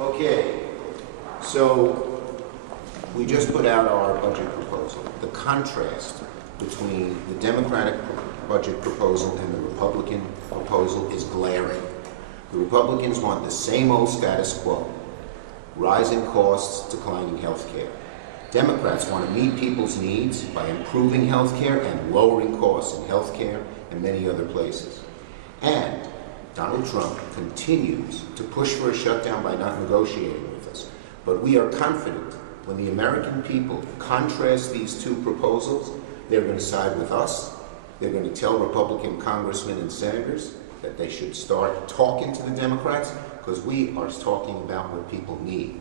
Okay, so we just put out our budget proposal. The contrast between the Democratic budget proposal and the Republican proposal is glaring. The Republicans want the same old status quo, rising costs, declining health care. Democrats want to meet people's needs by improving health care and lowering costs in health care and many other places. And Donald Trump continues to push for a shutdown by not negotiating with us. But we are confident when the American people contrast these two proposals, they're going to side with us. They're going to tell Republican congressmen and senators that they should start talking to the Democrats, because we are talking about what people need.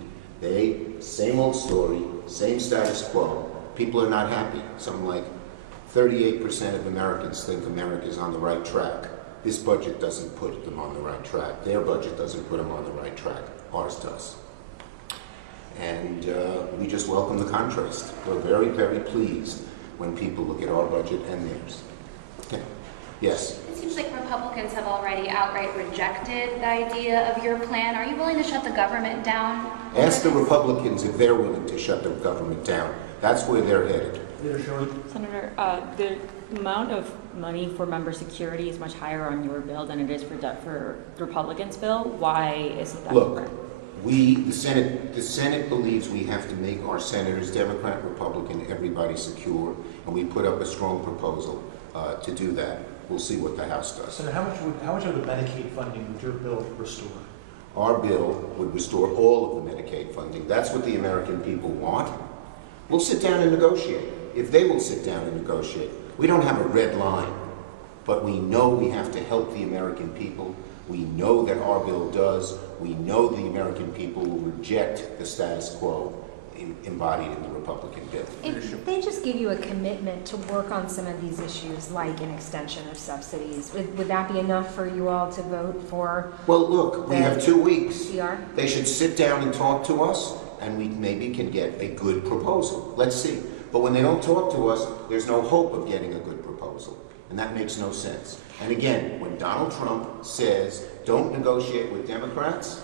Same old story, same status quo. People are not happy. Something like 38% of Americans think America is on the right track. This budget doesn't put them on the right track. Their budget doesn't put them on the right track. Ours does. And we just welcome the contrast. We're very, very pleased when people look at our budget and theirs. Okay. Yes? It seems like Republicans have already outright rejected the idea of your plan. Are you willing to shut the government down? Ask the Republicans if they're willing to shut the government down. That's where they're headed. Senator, the amount of money for member security is much higher on your bill than it is for Republicans' bill. Why is it that different? The Senate believes we have to make our senators, Democrat, Republican, everybody secure, and we put up a strong proposal to do that. We'll see what the House does. Senator, how much of the Medicaid funding would your bill restore? Our bill would restore all of the Medicaid funding. That's what the American people want. We'll sit down and negotiate. If they will sit down and negotiate. We don't have a red line, but we know we have to help the American people. We know that our bill does. We know the American people will reject the status quo embodied in the Republican bill. If they just give you a commitment to work on some of these issues, like an extension of subsidies, would that be enough for you all to vote for? Well, look, we have 2 weeks. CR? They should sit down and talk to us, and we maybe can get a good proposal. Let's see. But when they don't talk to us, there's no hope of getting a good proposal. And that makes no sense. And again, when Donald Trump says, don't negotiate with Democrats,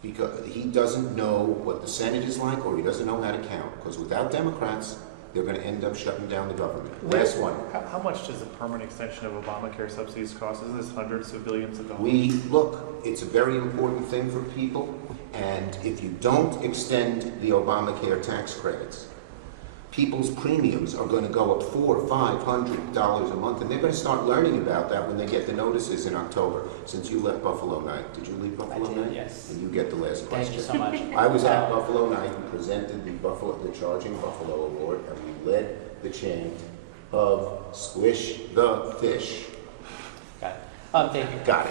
because he doesn't know what the Senate is like, or he doesn't know how to count. Because without Democrats, they're going to end up shutting down the government. Last one. How much does the permanent extension of Obamacare subsidies cost? Isn't this hundreds of billions of dollars? Look, it's a very important thing for people. And if you don't extend the Obamacare tax credits, people's premiums are going to go up $400 or $500 a month, and they're going to start learning about that when they get the notices in October. Since you left Buffalo Night, did you leave Buffalo Night? Yes. And you get the last question. Thank you so much. I was at Buffalo Night and presented the Charging Buffalo Award, and we led the chant of "Squish the Fish." Got it. Thank you. Got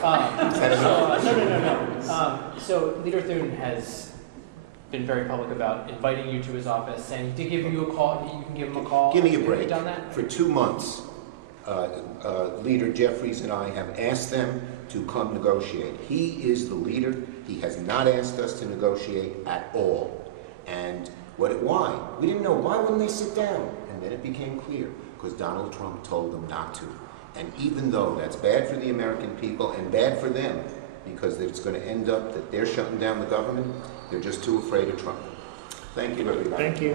it. So Leader Thune has been very public about inviting you to his office, saying to give you a call. You can give him a call. Give me a Have break. you done that? For 2 months, Leader Jeffries and I have asked them to come negotiate. He is the leader. He has not asked us to negotiate at all. And why? We didn't know. Why wouldn't they sit down? And then it became clear, because Donald Trump told them not to. And even though that's bad for the American people and bad for them, because it's going to end up that they're shutting down the government, they're just too afraid of Trump. Thank you, everybody. Thank you.